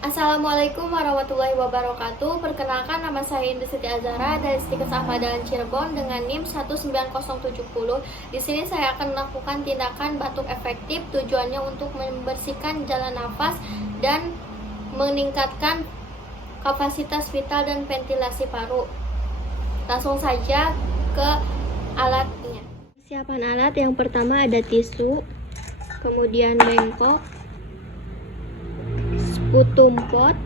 Assalamualaikum warahmatullahi wabarakatuh. Perkenalkan, nama saya Indri Siti Azhara dari Stikes Ahmadan Cirebon dengan NIM 19070. Di sini saya akan melakukan tindakan batuk efektif, tujuannya untuk membersihkan jalan nafas dan meningkatkan kapasitas vital dan ventilasi paru. Langsung saja ke alatnya. Persiapan alat yang pertama ada tisu, kemudian bengkok, sputum pot,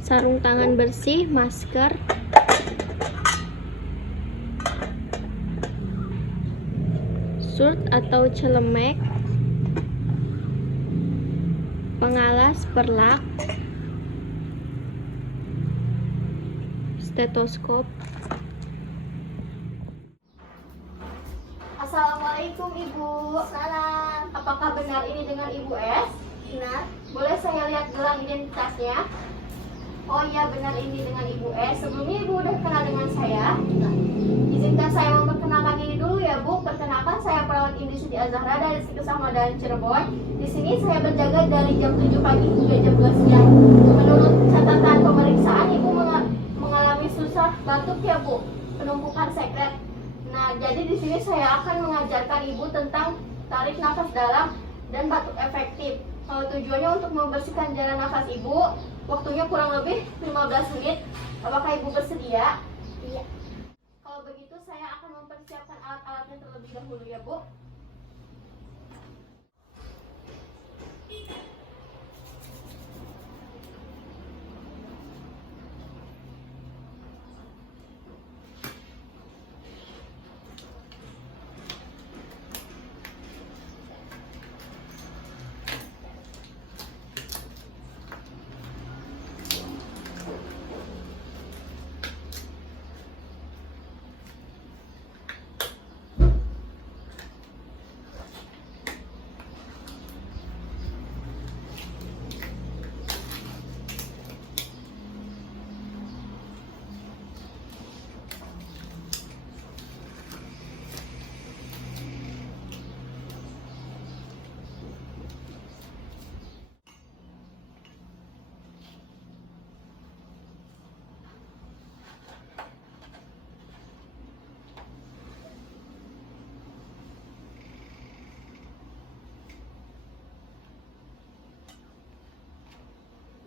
sarung tangan bersih, masker, shirt atau celemek, pengalas perlak, stetoskop. Assalamualaikum Ibu. Salam. Apakah benar ini dengan Ibu S? Benar. Boleh saya lihat gelang identitasnya? Oh iya, benar, ini dengan Ibu S. Sebelumnya Ibu udah kenal dengan saya? Izinkan saya memperkenalkan diri dulu ya Bu. Perkenalkan, saya perawat Indri Siti Azhara dari Stikes Ahmadan Cirebon. Di sini saya berjaga dari jam 7 pagi hingga jam 12 siang. Menurut catatan pemeriksaan, Ibu mengalami susah batuk ya Bu, penumpukan sekret. Nah, jadi di sini saya akan mengajarkan Ibu tentang tarik nafas dalam dan batuk efektif. Tujuannya untuk membersihkan jalan nafas Ibu. Waktunya kurang lebih 15 menit. Apakah Ibu bersedia? Iya. Kalau begitu saya akan mempersiapkan alat-alatnya terlebih dahulu ya Bu.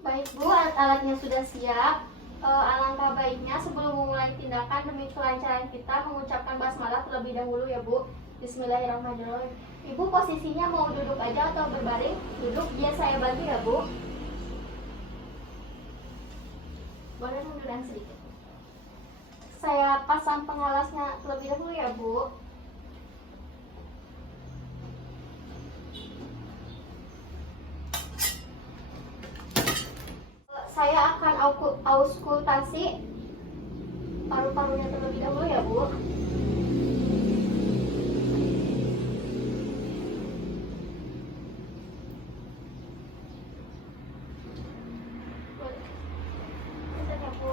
Baik Bu, alat-alatnya sudah siap. Alangkah baiknya sebelum memulai tindakan demi kelancaran kita mengucapkan basmalah terlebih dahulu ya Bu. Bismillahirrahmanirrahim. Ibu posisinya mau duduk aja atau berbaring? Duduk, biar saya bantu ya Bu. Boleh munduran sedikit. Saya pasang pengalasnya terlebih dahulu ya Bu. Saya akan auskultasi paru-parunya terlebih dahulu ya Bu. Bentar ya Bu.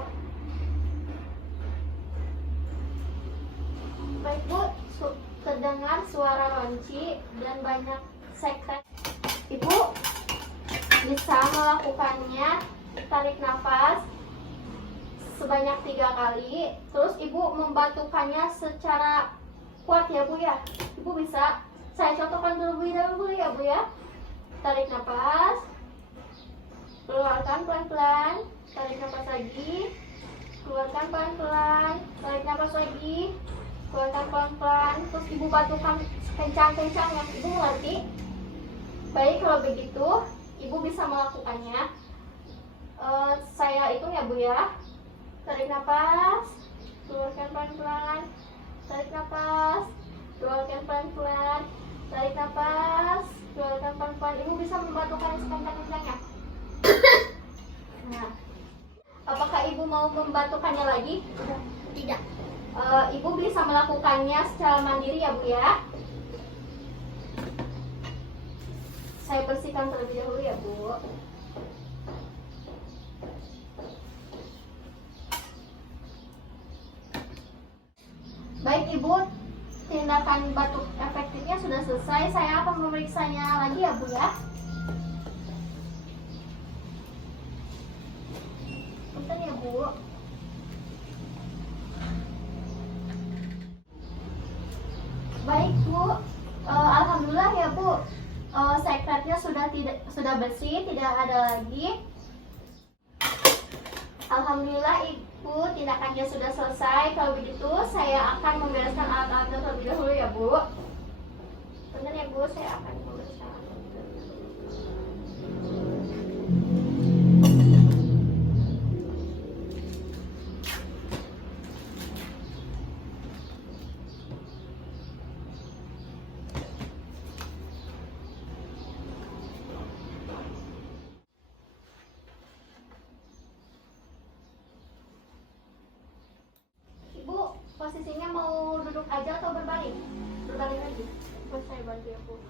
Baik Bu, terdengar suara ronci dan banyak sekret. Ibu bisa melakukannya, tarik nafas sebanyak 3 kali. Terus Ibu membatukkannya secara kuat ya Bu ya. Ibu bisa, saya contohkan terlebih dahulu ya Bu ya. Tarik nafas, keluarkan pelan-pelan, tarik nafas lagi, keluarkan pelan-pelan, tarik nafas lagi, keluarkan pelan-pelan. Terus Ibu batukkan kencang-kencang yang Ibu mengerti. Baik, kalau begitu Ibu bisa melakukannya. Saya hitung ya Bu ya. Tarik nafas, keluarkan pelan-pelan, tarik nafas, keluarkan pelan-pelan, tarik nafas, keluarkan pelan-pelan. Ibu bisa membatukkan sekencang-kencangnya. Nah, apakah Ibu mau membatukkannya lagi? Tidak. Ibu bisa melakukannya secara mandiri ya Bu ya. Saya bersihkan terlebih dahulu ya Bu. Baik Ibu, tindakan batuk efektifnya sudah selesai. Saya akan memeriksanya lagi ya Bu ya. bahannya sudah bersih, tidak ada lagi. Alhamdulillah Ibu, tindakannya sudah selesai. Kalau begitu saya akan membereskan alat-alatnya terlebih dahulu ya Bu. Benar ya Bu, saya akan membereskan alat-alatnya. Ibu, posisinya mau duduk aja atau berbaring? Berbaring aja. Terus saya bantu ya Bu.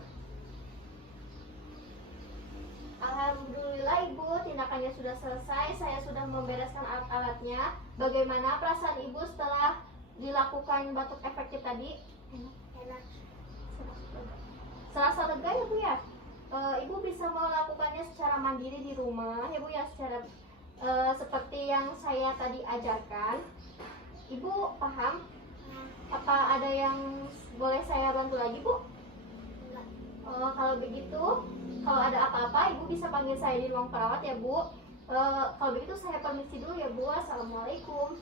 Alhamdulillah Ibu, tindakannya sudah selesai. Saya sudah membereskan alat-alatnya. Bagaimana perasaan Ibu setelah dilakukan batuk efektif tadi? Enak. Serasa lega ya Bu ya? Ibu bisa melakukannya secara mandiri di rumah ya Bu ya, secara seperti yang saya tadi ajarkan. Ibu paham? Apa ada yang boleh saya bantu lagi Bu? Enggak. Kalau begitu, kalau ada apa-apa Ibu bisa panggil saya di ruang perawat ya Bu. Kalau begitu saya permisi dulu ya Bu. Assalamualaikum.